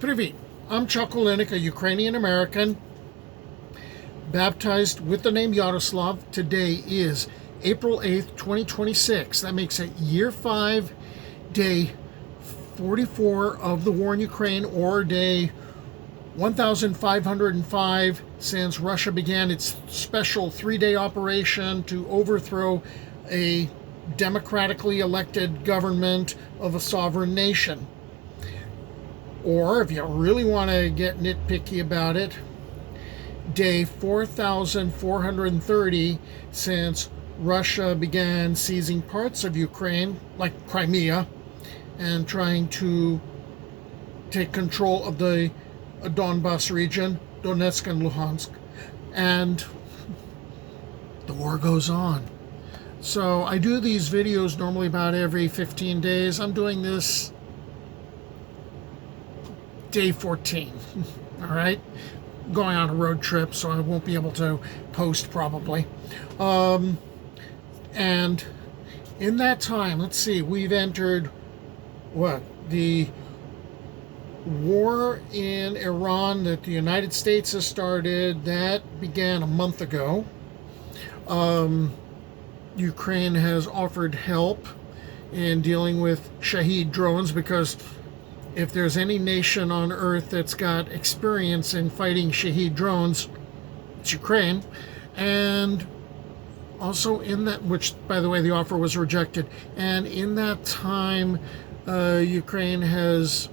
Привет, I'm Chuck Olenek, a Ukrainian American, baptized with the name Yaroslav. Today is April 8th, 2026. That makes it year 5, day 44 of the war in Ukraine, or day 1505 since Russia began its special 3-day operation to overthrow a democratically elected government of a sovereign nation. Or, if you really want to get nitpicky about it, day 4,430 since Russia began seizing parts of Ukraine, like Crimea, and trying to take control of the Donbas region, Donetsk and Luhansk. And the war goes on. So I do these videos normally about every 15 days. I'm doing this day 14. All right, going on a road trip, so I won't be able to post probably. And in that time, let's see, we've entered the war in Iran that the United States has started. That began a month ago. Ukraine has offered help in dealing with Shahed drones, because if there's any nation on earth that's got experience in fighting Shahed drones, it's Ukraine. And also in that, which by the way, the offer was rejected. And in that time, Ukraine has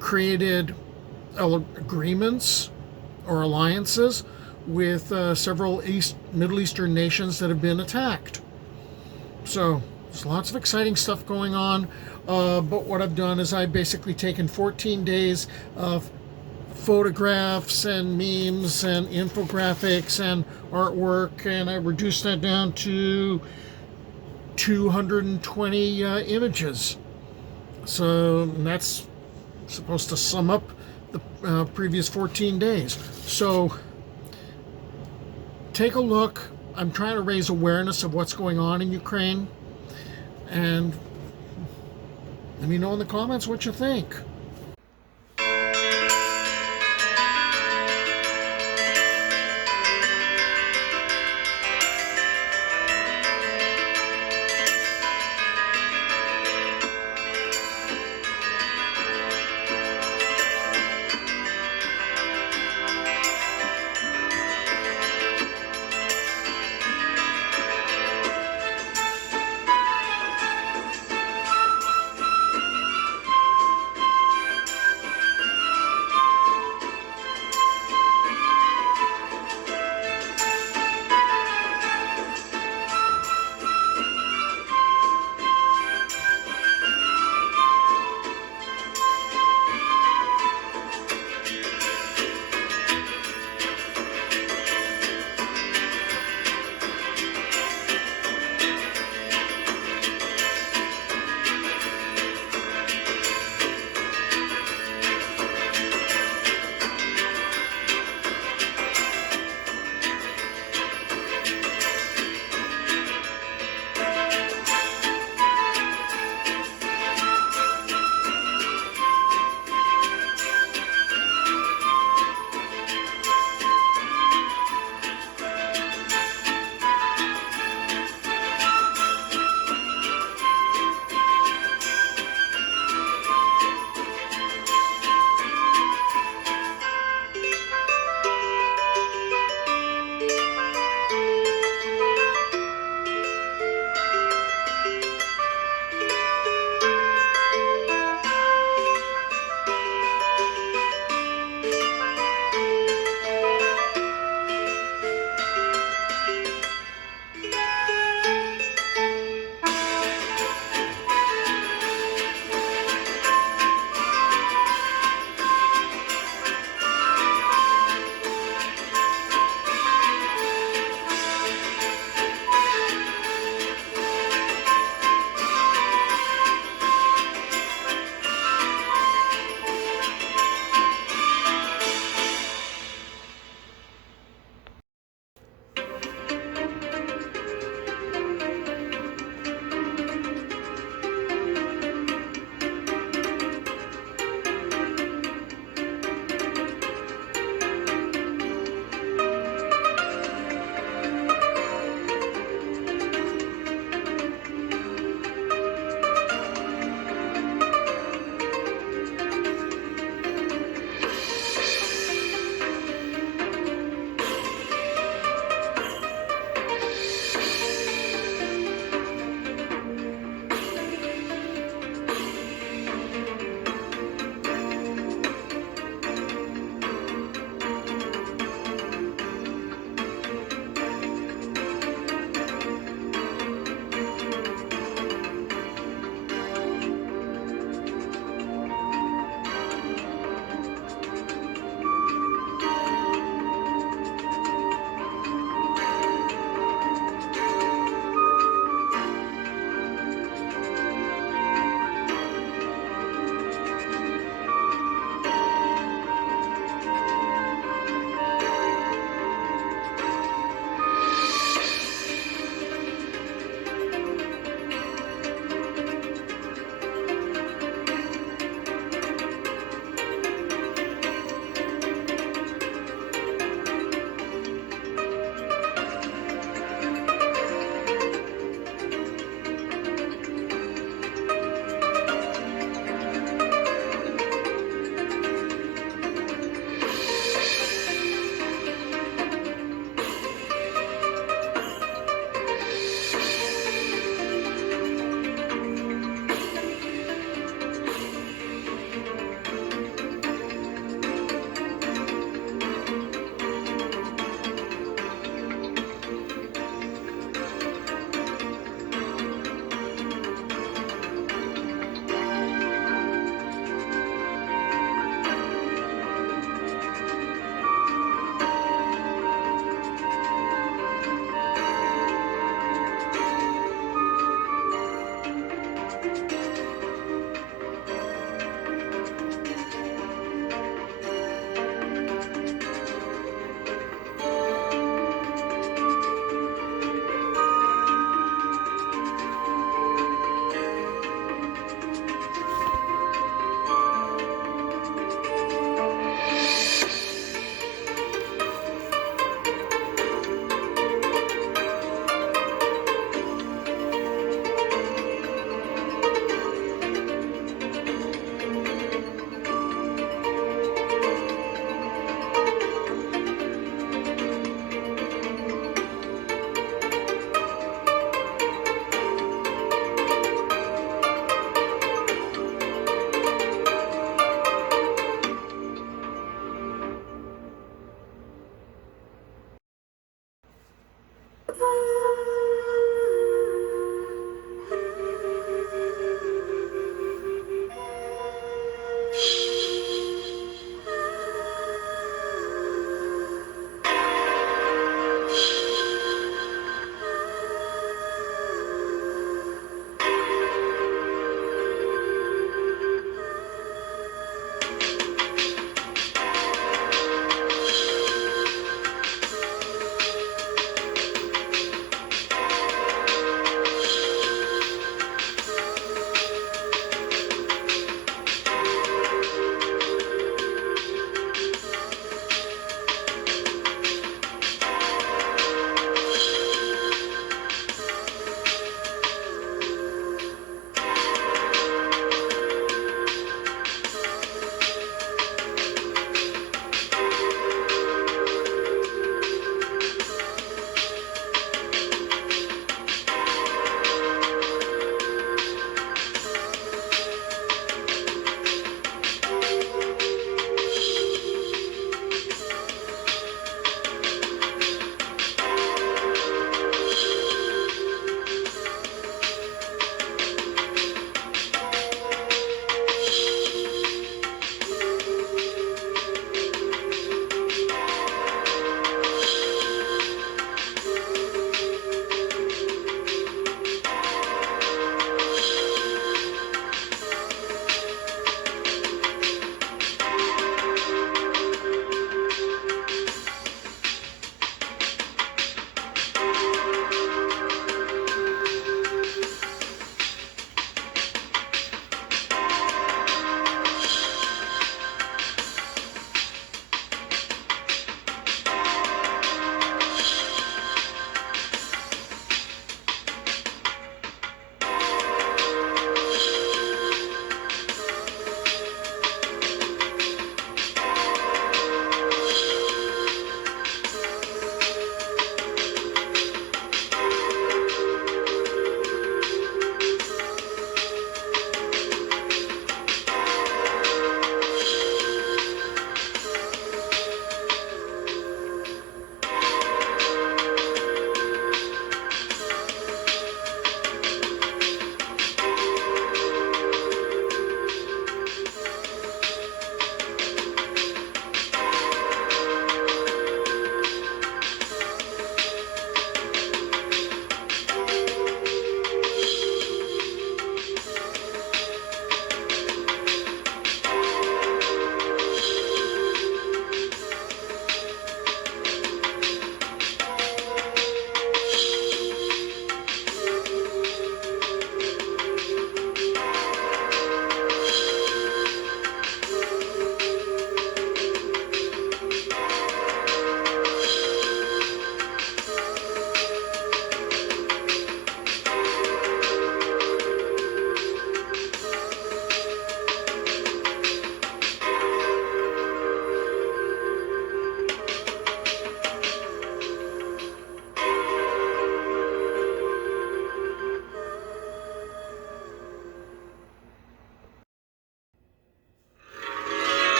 created agreements or alliances with several Middle Eastern nations that have been attacked. So there's lots of exciting stuff going on. But what I've done is I've basically taken 14 days of photographs and memes and infographics and artwork, and I reduced that down to 220 images. So that's supposed to sum up the previous 14 days. So take a look. I'm trying to raise awareness of what's going on in Ukraine, and let me know in the comments what you think.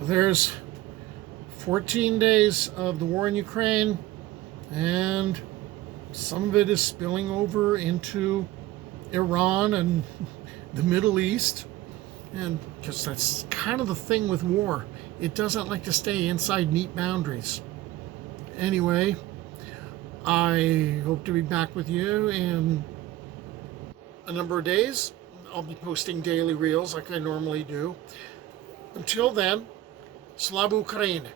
So there's 14 days of the war in Ukraine, and some of it is spilling over into Iran and the Middle East. And because that's kind of the thing with war, it doesn't like to stay inside neat boundaries. Anyway, I hope to be back with you in a number of days. I'll be posting daily reels like I normally do. Until then, Slava Ukraini.